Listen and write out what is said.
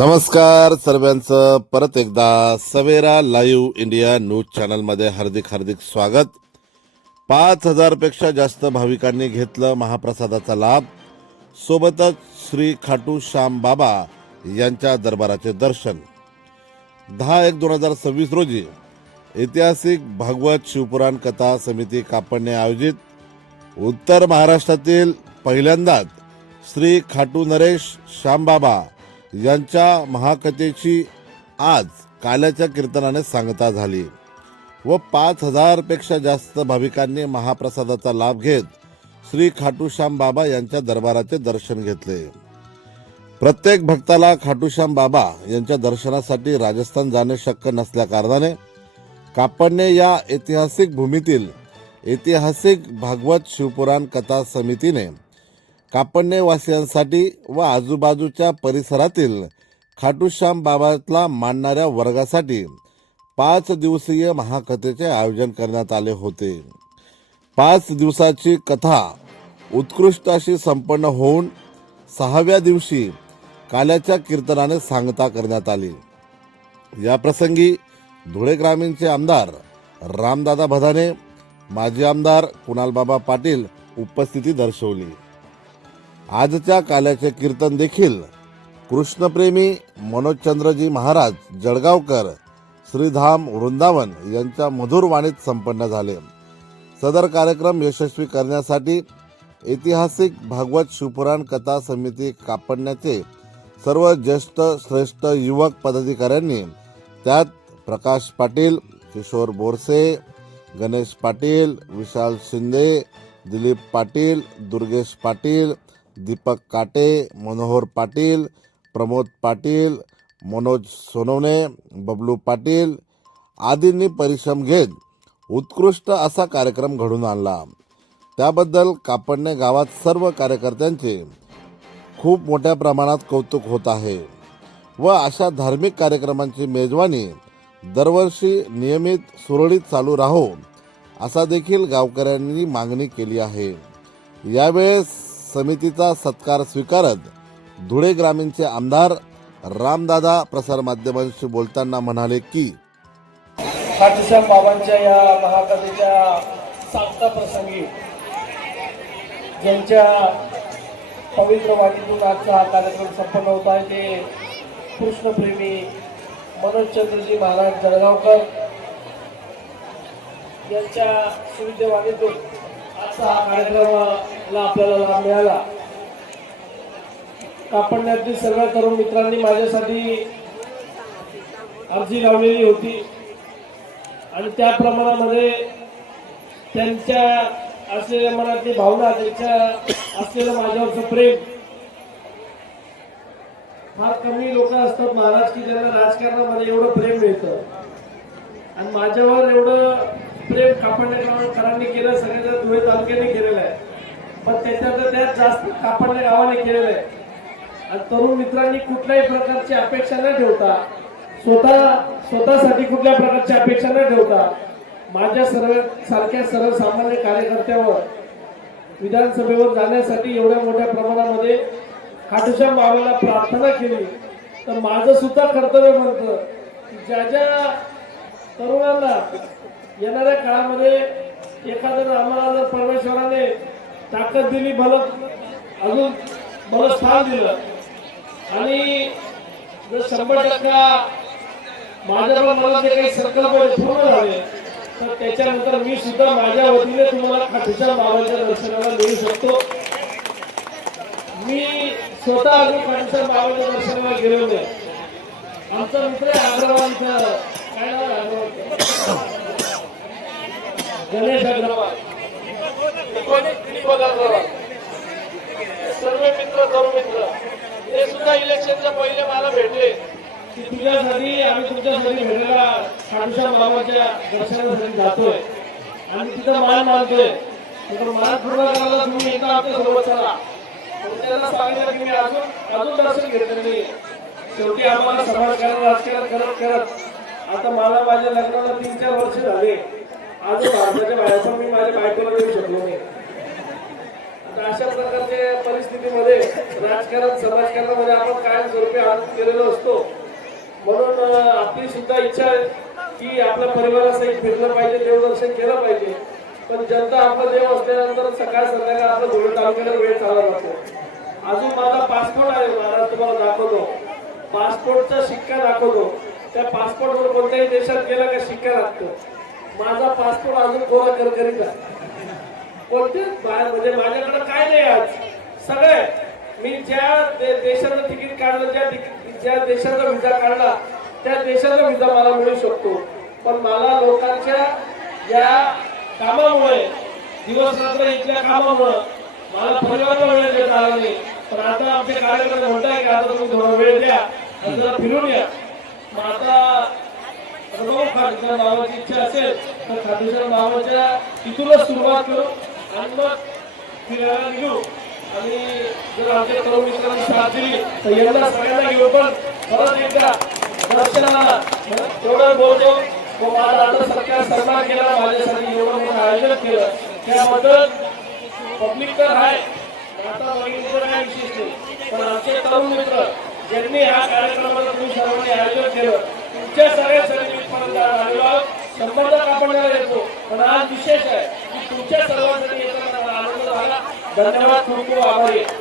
नमस्कार सर्वांचं परत एकदा सवेरा लाईव्ह इंडिया न्यूज चॅनलमध्ये हार्दिक स्वागत। 5,000 पेक्षा जास्त भाविकांनी घेतलं महाप्रसादाचा लाभ। सोबतच श्री खाटू श्याम बाबा यांच्या दरबाराचे दर्शन। 10/1/2026 रोजी ऐतिहासिक भागवत शिवपुराण कथा समिती कापडने आयोजित उत्तर महाराष्ट्रातील पहिल्यांदाच श्री खाटू नरेश श्यामबाबा यांच्या महाकथेची आज काल्याच्या कीर्तनाने सांगता झाली व 5,000 पेक्षा जास्त भाविकांनी महाप्रसादाचा लाभ घेत श्री खाटू श्याम बाबा यांच्या दरबाराचे दर्शन घेतले। प्रत्येक भक्ताला खाटू श्याम बाबा यांच्या दर्शनासाठी राजस्थान जाणे शक्य नसल्या कारणाने कापडने या ऐतिहासिक भूमीतील ऐतिहासिक भागवत शिवपुराण कथा समितीने कापडने वासियांसाठी व आजूबाजूच्या परिसरातील खाटू श्याम बाबाला मानणाऱ्या वर्गासाठी 5 दिवसीय महाकथेचे आयोजन करण्यात आले होते। 5 दिवसाची कथा उत्कृष्ट अशी संपन्न होऊन 6व्या दिवशी काल्याच्या कीर्तनाने सांगता करण्यात आली। या प्रसंगी धुळे ग्रामीणचे आमदार रामदादा भदाने, माजी आमदार कुणालबाबा पाटील उपस्थिती दर्शवली। आजच्या काल्याचे कीर्तन देखील कृष्णप्रेमी मनोजचंद्रजी महाराज जळगावकर श्रीधाम वृंदावन यांच्या मधुर वाणीत संपन्न झाले। सदर कार्यक्रम यशस्वी करण्यासाठी ऐतिहासिक भागवत शिवपुराण कथा समिती कापडण्याचे सर्व ज्येष्ठ श्रेष्ठ युवक पदाधिकाऱ्यांनी, त्यात प्रकाश पाटील, किशोर बोरसे, गणेश पाटील, विशाल शिंदे, दिलीप पाटील, दुर्गेश पाटील, दीपक काटे, मनोहर पाटील, प्रमोद पाटील, मनोज सोनवणे, बबलू पाटील आदींनी परिश्रम घेत उत्कृष्ट असा कार्यक्रम घडून आणला। त्याबद्दल कापडणे गावात सर्व कार्यकर्त्यांचे खूप मोठ्या प्रमाणात कौतुक होत आहे व अशा धार्मिक कार्यक्रमांची मेजवानी दरवर्षी नियमित सुरळीत चालू राहो असा देखील गावकऱ्यांनी मागणी केली आहे। यावेळेस समितीचा सत्कार स्वीकारत धुळे ग्रामीणचे आमदार रामदादा प्रसार माध्यमांशी बोलताना म्हणाले की खाटू श्याम बाबांच्या या महाकथेच्या सांगता प्रसंगी ज्यांच्या पवित्र वाणीतून आजचा हा कार्यक्रम संपन्न होत आहे ते कृष्णप्रेमी मनोजचंद्रजी महाराज जळगावकर यांच्या सुविद्य वाणीतून आजचा हा कार्यक्रमाला आपल्याला लाभ मिळाला। कापडण्यातील सर्व तरुण मित्रांनी माझ्यासाठी अर्जी लावलेली होती आणि त्या प्रमाणामध्ये त्यांच्या असलेल्या मनातली भावना, त्यांच्या असलेलं माझ्यावरचं प्रेम, फार कमी लोक असतात महाराज की ज्यांना राजकारणामध्ये एवढं प्रेम मिळतं आणि माझ्यावर एवढं प्रेम कापडणेकरांनी केलं, सगळ्या धुळे तालुक्याने केलेलं आहे, पण त्यात जास्त कापडणे गावाने केलेलं आहे। आणि तरुण मित्रांनी कुठल्याही प्रकारची अपेक्षा न ठेवता, स्वतःसाठी कुठल्या प्रकारची अपेक्षा न ठेवता माझ्या सारख्या सर्वसामान्य कार्यकर्त्यावर विधानसभेवर जाण्यासाठी एवढ्या मोठ्या प्रमाणामध्ये खाटू श्याम बाबाला प्रार्थना केली। तर माझं सुद्धा कर्तव्य म्हणतं की ज्या तरुणांना येणाऱ्या काळामध्ये एखाद्या आम्हाला जर परमेश्वराने ताकद दिली, अजून बलस्थान दिलं आणि जर 100% माझ्या मला जे काही संकल्प पूर्ण झाले तर त्याच्यानंतर मी सुद्धा माझ्या वतीने तुम्हाला खाटू श्याम बाबाच्या दर्शनाला मिळू शकतो। मी स्वतः अजून खाटू श्याम बाबाच्या दर्शनाला गेलो नाही। आमचा मित्र अग्रवालचा काय नाव आहे, गणेश अग्रवाल, सर्व मित्र तरुण मित्र ते सुद्धा इलेक्शनच्या पहिले मला भेटले की तुझ्यासाठी आम्ही तुमच्यासाठी भेटायला खाटू श्याम बाबाच्या दर्शनासाठी जातोय आणि तिथं मान मानतोय, तिथं मान पूर्ण करायला तुम्ही एकदा आमच्या सोबत चला। त्यांना सांगितलं की मी अजून दर्शन घेतलं नाही। शेवटी आम्हाला समाजकारण राजकारण करत करत आता मला माझ्या लग्नाला 3-4 वर्ष झाले। आज भारताच्या बाहेर पण मी माझ्या बायकोला येऊ शकलो नाही। तर अशा प्रकारच्या परिस्थितीमध्ये राजकारण समाजकारणामध्ये आपण कायमस्वरूपी अडकून गेलेलो असतो. म्हणून आपली सुद्धा इच्छा आहे की आपल्या परिवारासहित फिरलं पाहिजे, देवदर्शन केलं पाहिजे. पण जनता आपला देव असल्यानंतर सकाळ संध्याकाळ आपलं धुळे तालुक्याला वेळ चालला जातो. अजून माझा पासपोर्ट आहे, महाराज तुम्हाला दाखवतो. पासपोर्टचा शिक्का दाखवतो. त्या पासपोर्टवर कोणत्याही देशात गेला का शिक्का लागतो. माझा पासपोर्ट अजून कोरा करकरीत आहे. कोणतेच बाहेर म्हणजे माझ्याकडे काय नाही आज. सगळे मी ज्या देशाचं तिकीट काढलं, ज्या देशाचा व्हिसा काढला त्या देशाचा व्हिसा मला मिळू शकतो. पण मला लोकांच्या या कामामुळे, दिवस रात्र इथल्या कामामुळे मला परिवाराला वेळ देता आला नाही. पण आता आमचे कार्यकर्ते म्हणताय की आता तुम्ही थोडा वेळ द्या, जरा फिरून या. मग आता खाटूश्याम बाबाची इच्छा असेल तर खाटूश्याम बाबाच्या तिथूनच सुरुवात करू आणि मग फिरायला निघू. आणि जर आमच्या तरुण मित्रांनी साथ दिली तर यंदा सगळ्यांना घेऊ. पण परत एकदा दर्शनाला एवढं बोलतो. तो माझा आता सत्कार सन्मान केला, माझ्यासाठी एवढं मोठं आयोजन केलं त्याबद्दल पब्लिक तर आहे, आता बघितलं काय विशेष नाही. पण आमचे तरुण मित्र ज्यांनी हा कार्यक्रमाला तुम्ही सर्वांनी आयोजन केलं, तुमच्या सगळ्यांसाठी मी आलेलो आहोत. संबंध कापण्याला येतो, पण आज विशेष आहे की तुमच्या सर्वांसाठी येताना मला आनंद झाला. धन्यवाद, खूप खूप आभारी आहे.